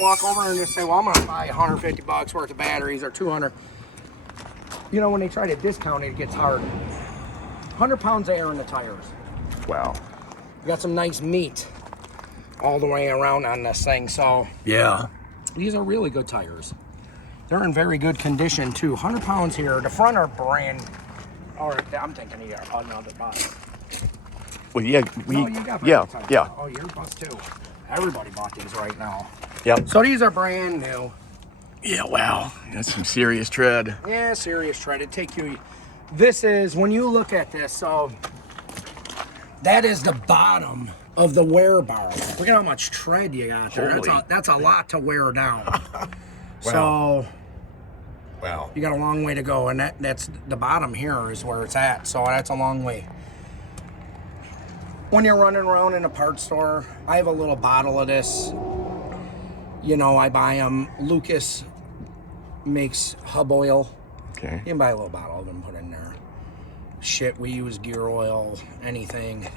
walk over and just say, well, I'm going to buy 150 bucks worth of batteries or 200. You know, when they try to discount it, it gets hard. 100 pounds of air in the tires. Wow. You got some nice meat all the way around on this thing. So Yeah. these are really good tires. They're in very good condition too. 100 pounds here. The front are brand, or I'm thinking of another bus. Well, yeah, You got tires. yeah. Oh, your bus too. Everybody bought these right now. Yep. So these are brand new. Yeah, wow. That's some serious tread. Yeah, serious tread. It'd take you. This is, when you look at this, so that is the bottom of the wear bar. Look at how much tread you got there. That's a lot to wear down. Wow. So Wow. you got a long way to go, and that's the bottom here is where it's at. So that's a long way. When you're running around in a parts store, I have a little bottle of this. You know, I buy them. Lucas makes hub oil. Okay. You can buy a little bottle of them, put in there. Shit, we use gear oil, anything,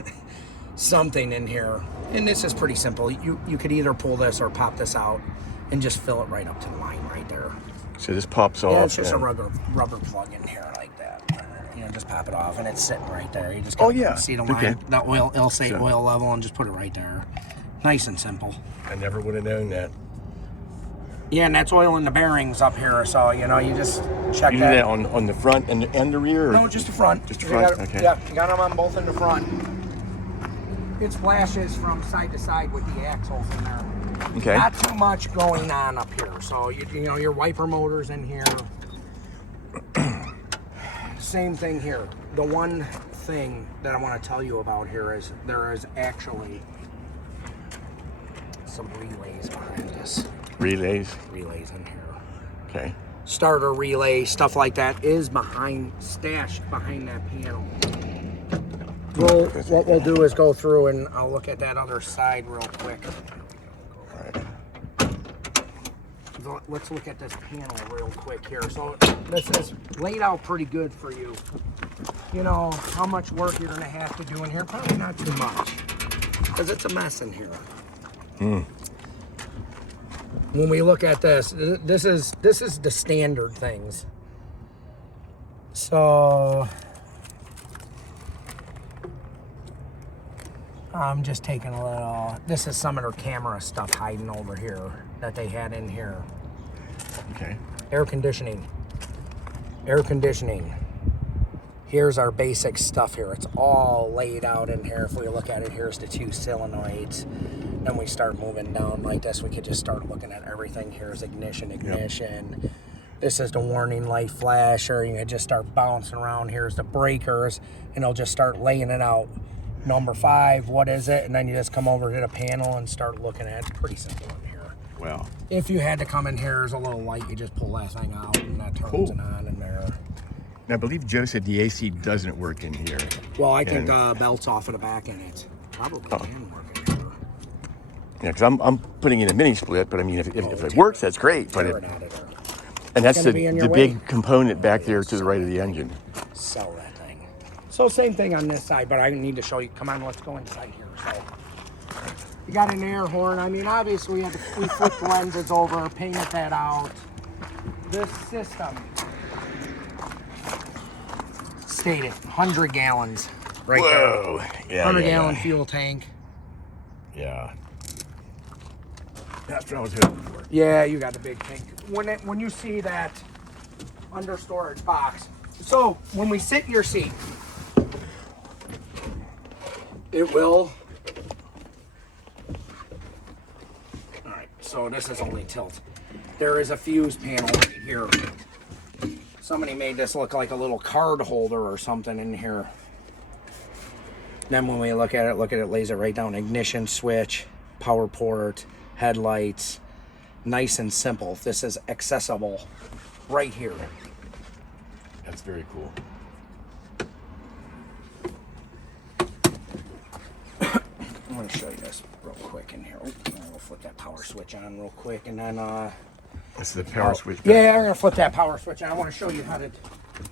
something in here. And this is pretty simple. You could either pull this or pop this out and just fill it right up to the line right there. So this pops off. Yeah, it's just a rubber plug in here like that. You know, just pop it off and it's sitting right there. You just gotta see the line, Okay. the oil, it'll say oil level, and just put it right there. Nice and simple. I never would have known that. Yeah, and that's oil in the bearings up here, so you know, you just check You do that on the front and the rear? Or? No, just the front. Just the front, okay. Yeah, you got them on both in the front. It splashes from side to side with the axles in there. Okay. Not too much going on up here. So, you know, your wiper motor's in here. Same thing here. The one thing that I want to tell you about here is there is actually some relays behind this. Relays? Relays in here. Okay. Starter relay, stuff like that is stashed behind that panel. What we'll do is go through and I'll look at that other side real quick. Let's look at this panel real quick here. So this is laid out pretty good for you. You know how much work you're gonna have to do in here? Probably not too much, because it's a mess in here. When we look at this is the standard things. So I'm just taking a little, this is some of their camera stuff hiding over here that they had in here. Okay. Air conditioning. Air conditioning. Here's our basic stuff here. It's all laid out in here. If we look at it, here's the 2 solenoids. Then we start moving down like this. We could just start looking at everything. Here's ignition. Yep. This is the warning light flasher. You can just start bouncing around. Here's the breakers, and it'll just start laying it out. Number 5, what is it? And then you just come over to the panel and start looking at it. It's pretty simple in here. Wow. If you had to come in here, there's a little light. You just pull that thing out, and that turns it on in there. Now, I believe Joe said the AC doesn't work in here. Well, I think belt's off of the back in it. Probably can work in here. Yeah, because I'm putting in a mini split, but I mean, if it works, that's great. But and that's the big component back there to the right of the engine. Sell that thing. So same thing on this side, but I need to show you. Come on, let's go inside here. So you got an air horn. I mean, obviously we flipped the lenses over, painted that out. This system stated 100 gallons right Whoa. there. Yeah, 100 gallon fuel tank. Yeah. That's what I was hoping for. Yeah, you got the big tank. When you see that under storage box, so when we sit in your seat, it will. All right, so this is only tilt. There is a fuse panel right here. Somebody made this look like a little card holder or something in here. Then when we look at it, lays it right down. Ignition switch, power port, headlights. Nice and simple. This is accessible right here. That's very cool. I'm going to show you this real quick in here. Oh, we'll flip that power switch on real quick, and then This is the power switch. Yeah, I'm going to flip that power switch on. I want to show you how to